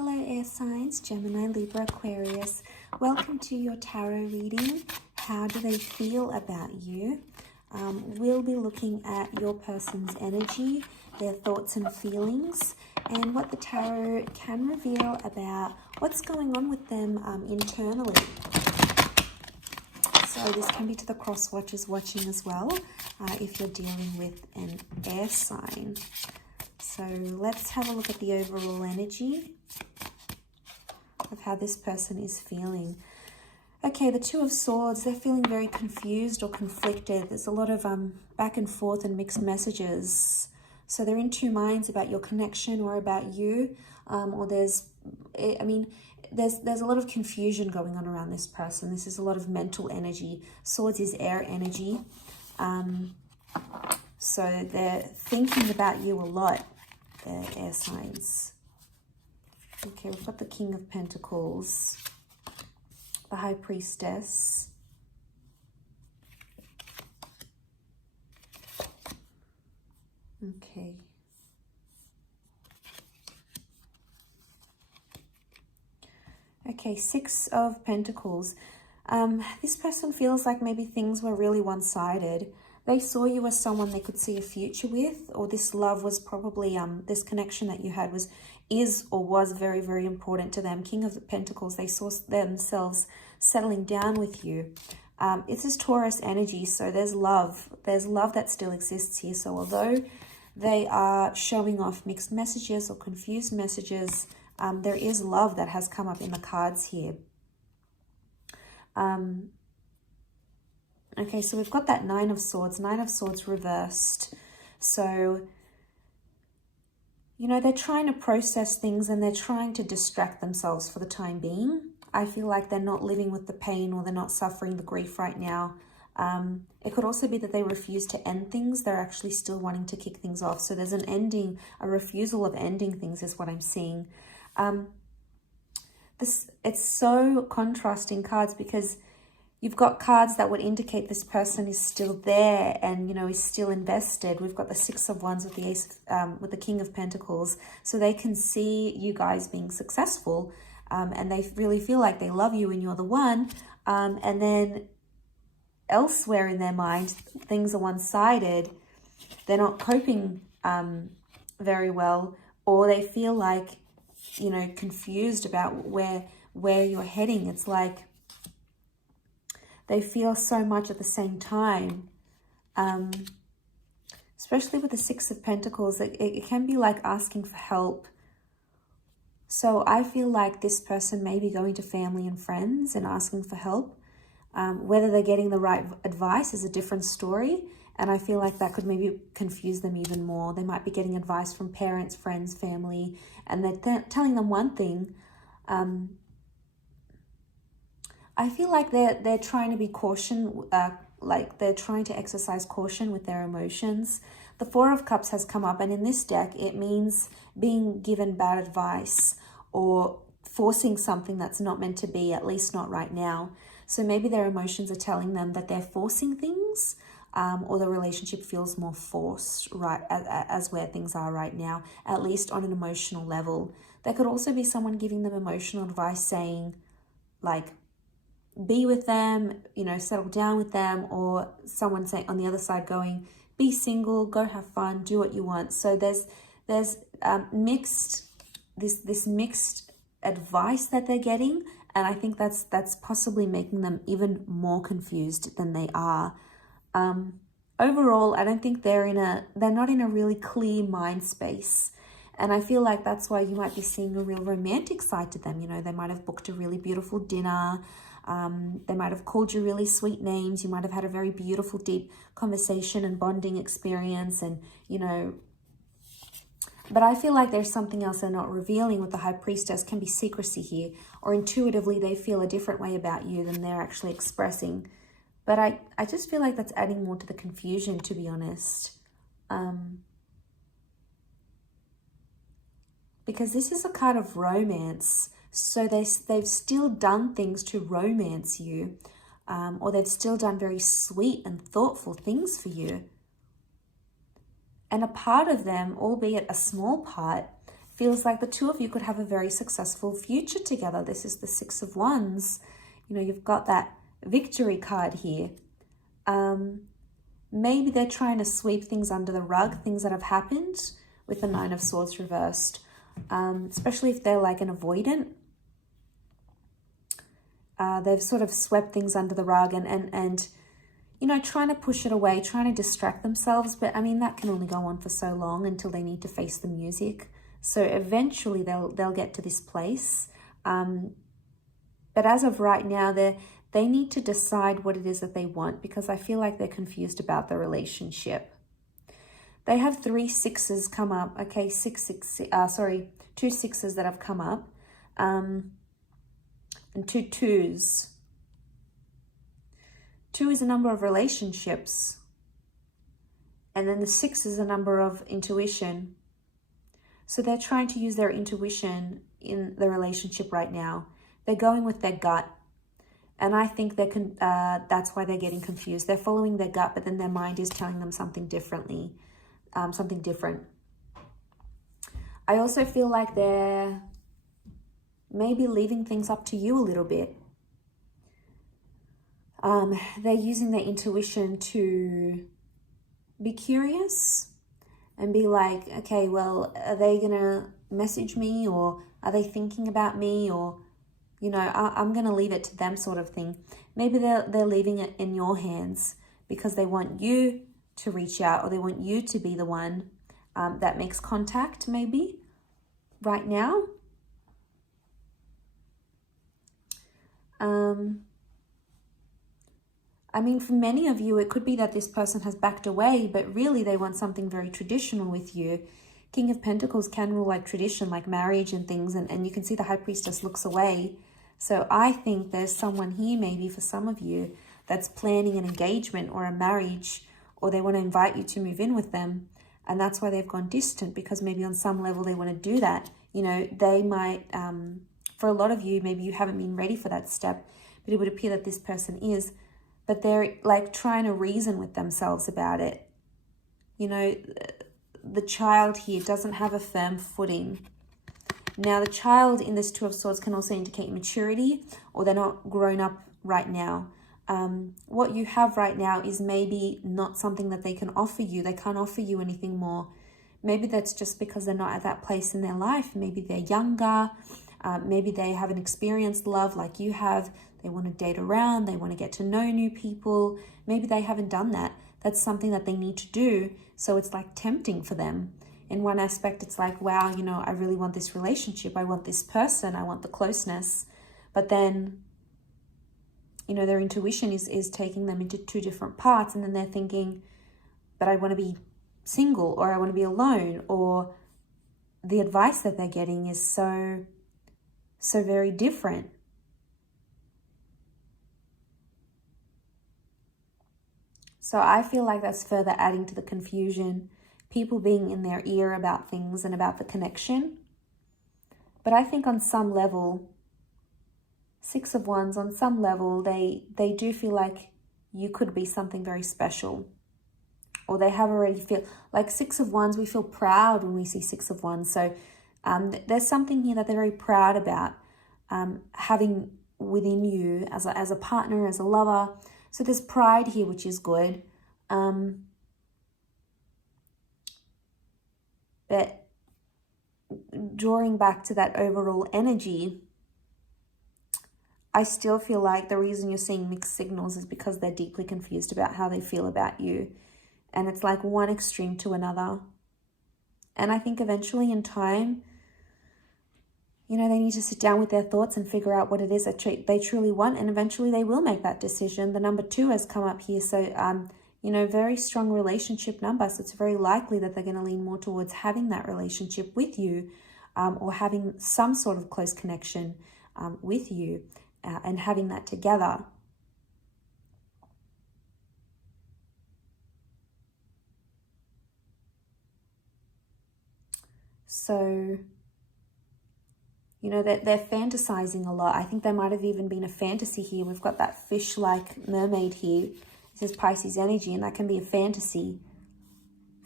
Hello air signs, Gemini, Libra, Aquarius. Welcome to your tarot reading. How do they feel about you? We'll be looking at your person's energy, their thoughts and feelings, and what the tarot can reveal about what's going on with them internally. So this can be to the cross watchers watching as well, if you're dealing with an air sign. So let's have a look at the overall energy of how this person is feeling. Okay, the Two of Swords, they're feeling very confused or conflicted. There's a lot of back and forth and mixed messages. So they're in two minds about your connection or about you. Or there's a lot of confusion going on around this person. This is a lot of mental energy. Swords is air energy. So they're thinking about you a lot, the air signs. Okay, we've got the King of Pentacles, the High Priestess, okay. Okay, Six of Pentacles. This person feels like maybe things were really one-sided. They saw you as someone they could see a future with, or this love was probably, this connection that you had was very, very important to them. King of Pentacles, they saw themselves settling down with you. It's this Taurus energy, so there's love. There's love that still exists here. So although they are showing off mixed messages or confused messages, there is love that has come up in the cards here. Okay, so we've got that Nine of Swords reversed. So, you know, they're trying to process things and they're trying to distract themselves for the time being. I feel like they're not living with the pain or they're not suffering the grief right now. It could also be that they refuse to end things. They're actually still wanting to kick things off. So there's an ending, a refusal of ending things is what I'm seeing. It's so contrasting cards because you've got cards that would indicate this person is still there and, you know, is still invested. We've got the Six of Wands with the with the King of Pentacles. So they can see you guys being successful and they really feel like they love you and you're the one. And then elsewhere in their mind, things are one-sided. They're not coping very well, or they feel like, you know, confused about where you're heading. It's like they feel so much at the same time, especially with the Six of Pentacles. It can be like asking for help. So I feel like this person may be going to family and friends and asking for help. Whether they're getting the right advice is a different story. And I feel like that could maybe confuse them even more. They might be getting advice from parents, friends, family, and they're telling them one thing. I feel like they're trying to be like they're trying to exercise caution with their emotions. The Four of Cups has come up, and in this deck, it means being given bad advice or forcing something that's not meant to be, at least not right now. So maybe their emotions are telling them that they're forcing things, or the relationship feels more forced, right, as where things are right now, at least on an emotional level. There could also be someone giving them emotional advice saying, like, be with them, you know, settle down with them, or someone saying on the other side going, be single, go have fun, do what you want. So there's mixed advice that they're getting, and I think that's possibly making them even more confused than they are. Overall, I don't think they're not in a really clear mind space. And I feel like that's why you might be seeing a real romantic side to them. You know, they might have booked a really beautiful dinner. They might have called you really sweet names. You might have had a very beautiful, deep conversation and bonding experience. And, you know, but I feel like there's something else they're not revealing with the High Priestess. Can be secrecy here, or intuitively they feel a different way about you than they're actually expressing. But I just feel like that's adding more to the confusion, to be honest. Because this is a card of romance. So they've still done things to romance you, or they've still done very sweet and thoughtful things for you. And a part of them, albeit a small part, feels like the two of you could have a very successful future together. This is the Six of Wands. You know, you've got that victory card here. Maybe they're trying to sweep things under the rug, things that have happened, with the Nine of Swords reversed. Especially if they're like an avoidant. They've sort of swept things under the rug and you know, trying to push it away, trying to distract themselves. But I mean, that can only go on for so long until they need to face the music. So eventually they'll get to this place. But as of right now, they need to decide what it is that they want, because I feel like they're confused about the relationship. They have 3 sixes come up. Okay, two sixes that have come up. And 2 twos. 2 is a number of relationships. And then the 6 is a number of intuition. So they're trying to use their intuition in the relationship right now. They're going with their gut. And I think that's why they're getting confused. They're following their gut, but then their mind is telling them something different. I also feel like they're maybe leaving things up to you a little bit. They're using their intuition to be curious and be like, okay, well, are they going to message me, or are they thinking about me, or, you know, I'm going to leave it to them, sort of thing. Maybe they're leaving it in your hands because they want you to reach out, or they want you to be the one that makes contact, maybe, right now. I mean, for many of you, it could be that this person has backed away, but really they want something very traditional with you. King of Pentacles can rule like tradition, like marriage and things, and you can see the High Priestess looks away. So I think there's someone here, maybe for some of you, that's planning an engagement or a marriage, or they want to invite you to move in with them. And that's why they've gone distant, because maybe on some level they want to do that. You know, they might, for a lot of you, maybe you haven't been ready for that step, but it would appear that this person is. But they're like trying to reason with themselves about it. You know, the child here doesn't have a firm footing. Now, the child in this Two of Swords can also indicate maturity, or they're not grown up right now. What you have right now is maybe not something that they can offer you. They can't offer you anything more. Maybe that's just because they're not at that place in their life. Maybe they're younger. Maybe they haven't experienced love like you have. They want to date around. They want to get to know new people. Maybe they haven't done that. That's something that they need to do. So it's like tempting for them. In one aspect, it's like, wow, you know, I really want this relationship. I want this person. I want the closeness. But then, you know, their intuition is taking them into 2 different parts. And then they're thinking, but I want to be single, or I want to be alone, or the advice that they're getting is so very different. So I feel like that's further adding to the confusion. People being in their ear about things and about the connection. But I think on some level, 6 of Wands, on some level, they do feel like you could be something very special. Or they have already feel like 6 of Wands, we feel proud when we see 6 of Wands. So there's something here that they're very proud about having within you as a partner, as a lover. So there's pride here, which is good. But drawing back to that overall energy, I still feel like the reason you're seeing mixed signals is because they're deeply confused about how they feel about you. And it's like one extreme to another. And I think eventually in time, you know, they need to sit down with their thoughts and figure out what it is that they truly want. And eventually they will make that decision. The number 2 has come up here. So, you know, very strong relationship number. So it's very likely that they're going to lean more towards having that relationship with you, or having some sort of close connection with you, and having that together. So, you know, they're fantasizing a lot. I think there might have even been a fantasy here. We've got that fish-like mermaid here. This is Pisces energy, and that can be a fantasy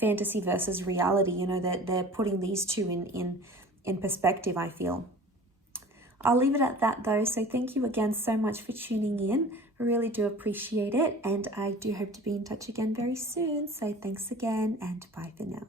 versus reality. You know, they're putting these two in perspective, I feel. I'll leave it at that though. So thank you again so much for tuning in. I really do appreciate it. And I do hope to be in touch again very soon. So thanks again and bye for now.